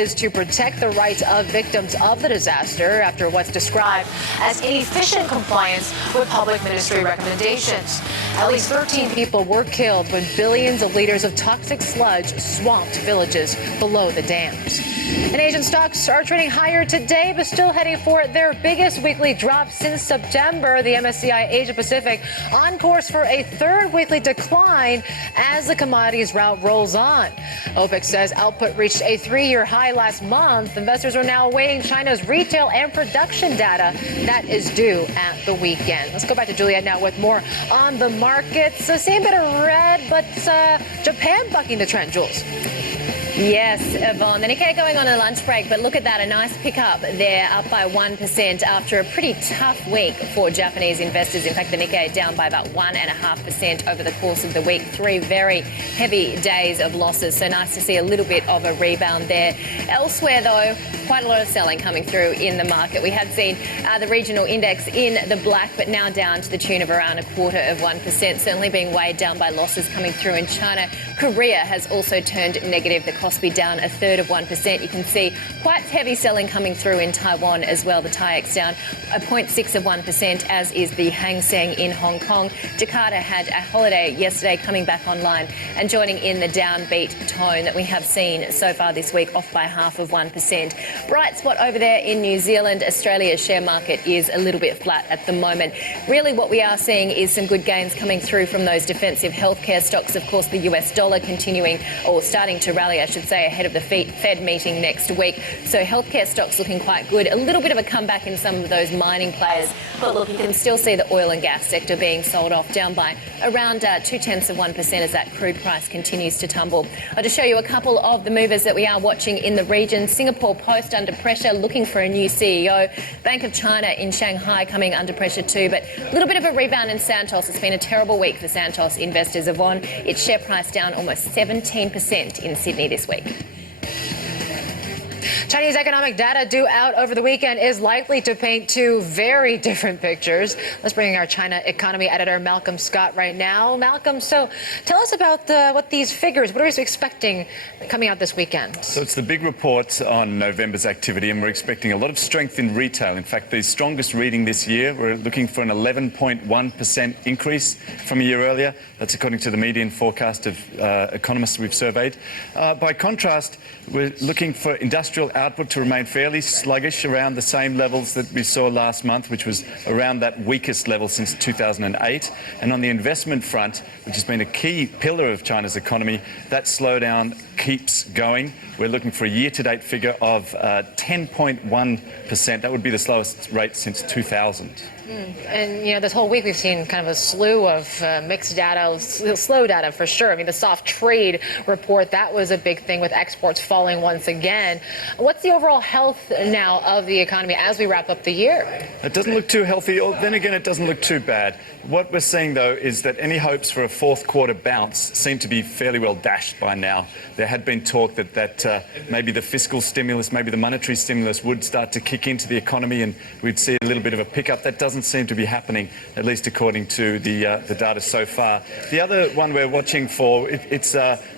is to protect the rights of victims of the disaster after what's described as inefficient compliance with public ministry recommendations. At least 13 people were killed when billions of liters of toxic sludge swamped villages below the dams. And Asian stocks are trading higher today, but still heading for their biggest weekly drop since September. The MSCI Asia Pacific on course for a third weekly decline as the commodities rout rolls on. OPEC says output reached a 3-year high last month. Investors are now awaiting China's retail and production data that is due at the weekend. Let's go back to Juliet now with more on the markets. So same bit of red, but Japan bucking the trend, Jules. Yes, Yvonne. The Nikkei going on a lunch break, but look at that, a nice pickup there, up by 1% after a pretty tough week for Japanese investors. In fact, the Nikkei down by about 1.5% over the course of the week. 3 very heavy days of losses, so nice to see a little bit of a rebound there. Elsewhere, though, quite a lot of selling coming through in the market. We had seen the regional index in the black, but now down to the tune of around 0.25%, certainly being weighed down by losses coming through in China. Korea has also turned negative. The Kospi down 1/3%. You can see quite heavy selling coming through in Taiwan as well. The TAIEX down 0.6%, as is the Hang Seng in Hong Kong. Jakarta had a holiday yesterday, coming back online and joining in the downbeat tone that we have seen so far this week, off by 0.5%. Bright spot over there in New Zealand. Australia's share market is a little bit flat at the moment. Really what we are seeing is some good gains coming through from those defensive healthcare stocks. Of course, the US dollar continuing, or starting to rally, I should say, ahead of the Fed meeting next week. So healthcare stocks looking quite good. A little bit of a comeback in some of those mining players. But look, you can still see the oil and gas sector being sold off, down by around 0.2% as that crude price continues to tumble. I'll just show you a couple of the movers that we are watching in the region. Singapore Post under pressure, looking for a new CEO. Bank of China in Shanghai coming under pressure too. But a little bit of a rebound in Santos. It's been a terrible week for Santos investors. Yvonne, its share price down almost 17% in Sydney this week. Chinese economic data due out over the weekend is likely to paint 2 very different pictures. Let's bring in our China economy editor, Malcolm Scott, right now. Malcolm, so tell us about what these figures, what are we expecting coming out this weekend? So it's the big report on November's activity, and we're expecting a lot of strength in retail. In fact, the strongest reading this year. We're looking for an 11.1% increase from a year earlier. That's according to the median forecast of economists we've surveyed. By contrast, we're looking for industrial output to remain fairly sluggish around the same levels that we saw last month, which was around that weakest level since 2008. And on the investment front, which has been a key pillar of China's economy, that slowdown keeps going. We're looking for a year-to-date figure of 10.1%. That would be the slowest rate since 2000. And, you know, this whole week we've seen kind of a slew of mixed data, slow data for sure. I mean, the soft trade report, that was a big thing with exports falling once again. What's the overall health now of the economy as we wrap up the year? It doesn't look too healthy. Then again, it doesn't look too bad. What we're seeing, though, is that any hopes for a fourth quarter bounce seem to be fairly well dashed by now. There had been talk that maybe the fiscal stimulus, maybe the monetary stimulus would start to kick into the economy and we'd see a little bit of a pickup. That doesn't seem to be happening, at least according to the data so far. The other one we're watching for, it's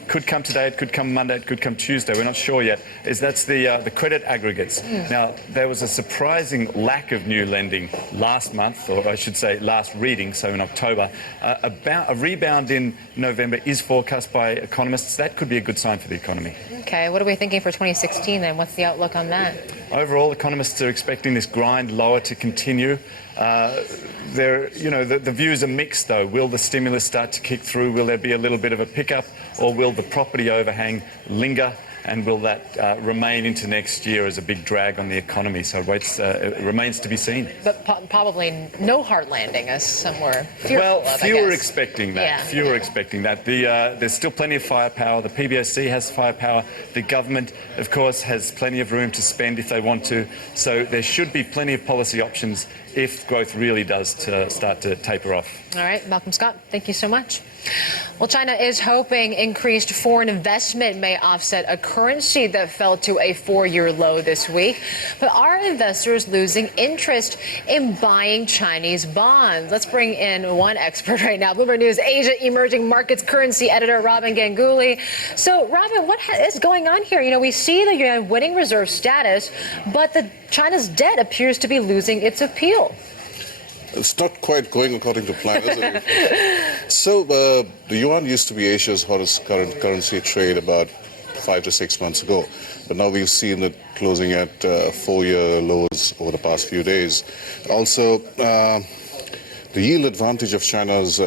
could come today, it could come Monday, it could come Tuesday, we're not sure yet, that's the credit aggregates. Now, there was a surprising lack of new lending last month, or I should say last reading, so in October. A rebound in November is forecast by economists. That could be a good sign for the economy. Okay, what are we thinking for 2016 then? What's the outlook on that? Overall, economists are expecting this grind lower to continue. The views are mixed, though. Will the stimulus start to kick through? Will there be a little bit of a pickup? Or will the property overhang linger? And will that remain into next year as a big drag on the economy? So it remains to be seen. But probably no hard landing, as some were fearful Well, of, few are expecting that. Yeah. Few are expecting that. There's still plenty of firepower. The PBOC has firepower. The government, of course, has plenty of room to spend if they want to. So there should be plenty of policy options if growth really does start to taper off. All right, Malcolm Scott, thank you so much. Well, China is hoping increased foreign investment may offset a currency that fell to a 4-year low this week. But are investors losing interest in buying Chinese bonds? Let's bring in one expert right now, Bloomberg News Asia Emerging Markets Currency Editor Robin Ganguly. So, Robin, what is going on here? You know, we see the yuan winning reserve status, but China's debt appears to be losing its appeal. It's not quite going according to plan, is it? So the yuan used to be Asia's hottest currency trade about 5 to 6 months ago. But now we've seen it closing at 4-year lows over the past few days. Also, the yield advantage of China's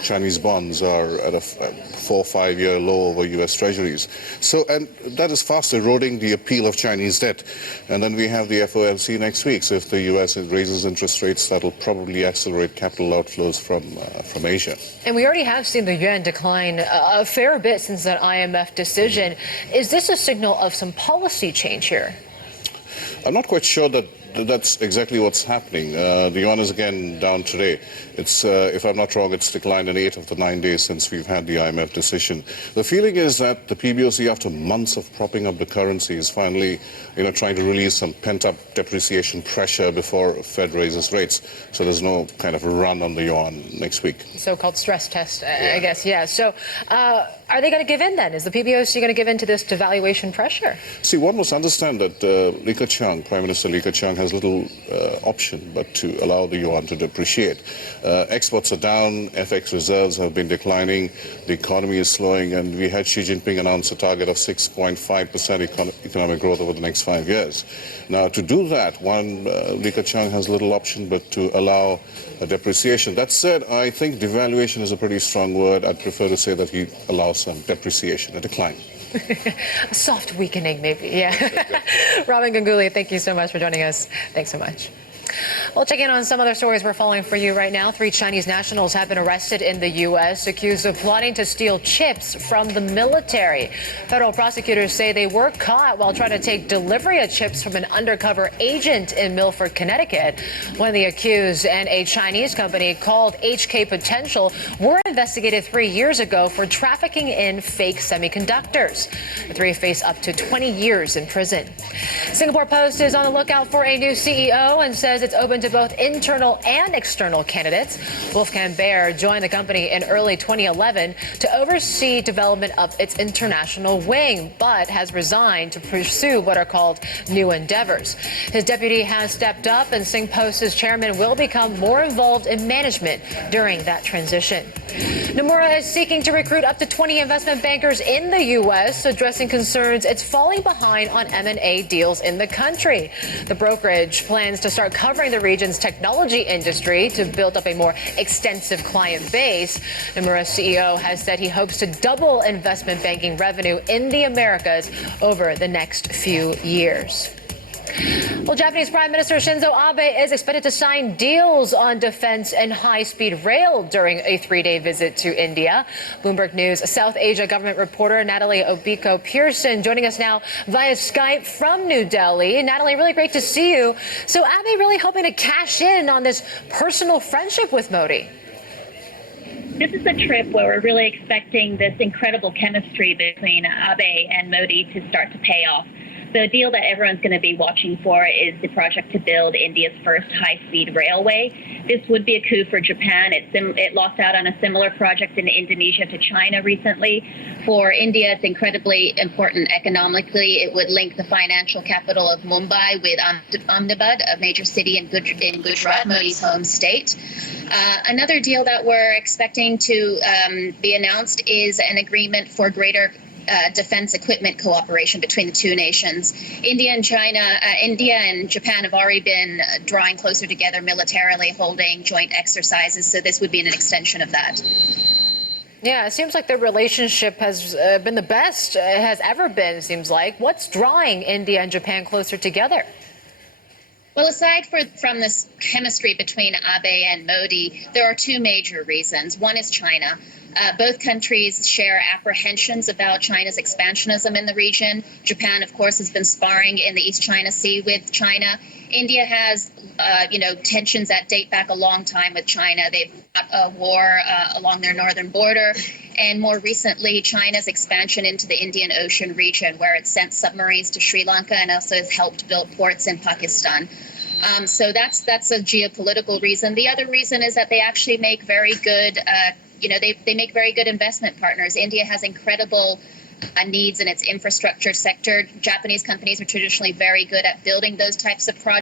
Chinese bonds are at a 4 or 5 year low over U.S. Treasuries. So, and that is fast eroding the appeal of Chinese debt. And then we have the FOMC next week. So if the U.S. raises interest rates, that'll probably accelerate capital outflows from Asia. And we already have seen the yuan decline a fair bit since that IMF decision. Is this a signal of some policy change here? I'm not quite sure that that's exactly what's happening. The yuan is again down today. It's, if I'm not wrong, it's declined in 8 of the 9 days since we've had the IMF decision. The feeling is that the PBOC, after months of propping up the currency, is finally, trying to release some pent-up depreciation pressure before Fed raises rates. So there's no kind of a run on the yuan next week. So-called stress test, I guess. Yeah. So are they going to give in then? Is the PBOC going to give in to this devaluation pressure? See, one must understand that Li Keqiang, Prime Minister Li Keqiang, has little option but to allow the yuan to depreciate. Exports are down, FX reserves have been declining, the economy is slowing, and we had Xi Jinping announce a target of 6.5% economic growth over the next 5 years. Now, to do that, Li Keqiang has little option but to allow a depreciation. That said, I think devaluation is a pretty strong word. I'd prefer to say that he allows some depreciation, a decline. A soft weakening, maybe. Yeah. Robin Ganguly, thank you so much for joining us. Thanks so much. We'll check in on some other stories we're following for you right now. 3 Chinese nationals have been arrested in the U.S., accused of plotting to steal chips from the military. Federal prosecutors say they were caught while trying to take delivery of chips from an undercover agent in Milford, Connecticut. One of the accused and a Chinese company called HK Potential were investigated 3 years ago for trafficking in fake semiconductors. The 3 face up to 20 years in prison. Singapore Post is on the lookout for a new CEO and says it's open to both internal and external candidates. Wolfgang Baer joined the company in early 2011 to oversee development of its international wing, but has resigned to pursue what are called new endeavors. His deputy has stepped up, and Sing Post's chairman will become more involved in management during that transition. Nomura is seeking to recruit up to 20 investment bankers in the U.S., addressing concerns it's falling behind on M&A deals in the country. The brokerage plans to start covering the region's technology industry to build up a more extensive client base. Nomura's CEO has said he hopes to double investment banking revenue in the Americas over the next few years. Well, Japanese Prime Minister Shinzo Abe is expected to sign deals on defense and high-speed rail during a 3-day visit to India. Bloomberg News South Asia government reporter Natalie Obiko-Pearson joining us now via Skype from New Delhi. Natalie, really great to see you. So Abe really hoping to cash in on this personal friendship with Modi. This is a trip where we're really expecting this incredible chemistry between Abe and Modi to start to pay off. The deal that everyone's going to be watching for is the project to build India's first high-speed railway. This would be a coup for Japan. It lost out on a similar project in Indonesia to China recently. For India, it's incredibly important economically. It would link the financial capital of Mumbai with Ahmedabad, a major city in Gujarat, Modi's home state. Another deal that we're expecting to be announced is an agreement for greater defense equipment cooperation between the two nations. India and Japan have already been drawing closer together militarily, holding joint exercises. So this would be an extension of that. Yeah, it seems like the relationship has been the best it has ever been, it seems like. What's drawing India and Japan closer together? Well, aside from this chemistry between Abe and Modi, there are 2 major reasons. One is China. Both countries share apprehensions about China's expansionism in the region. Japan, of course, has been sparring in the East China Sea with China. India has, tensions that date back a long time with China. They've got a war along their northern border. And more recently, China's expansion into the Indian Ocean region, where it sent submarines to Sri Lanka and also has helped build ports in Pakistan. So that's a geopolitical reason. The other reason is that they actually make very good, they make very good investment partners. India has incredible needs in its infrastructure sector. Japanese companies are traditionally very good at building those types of projects.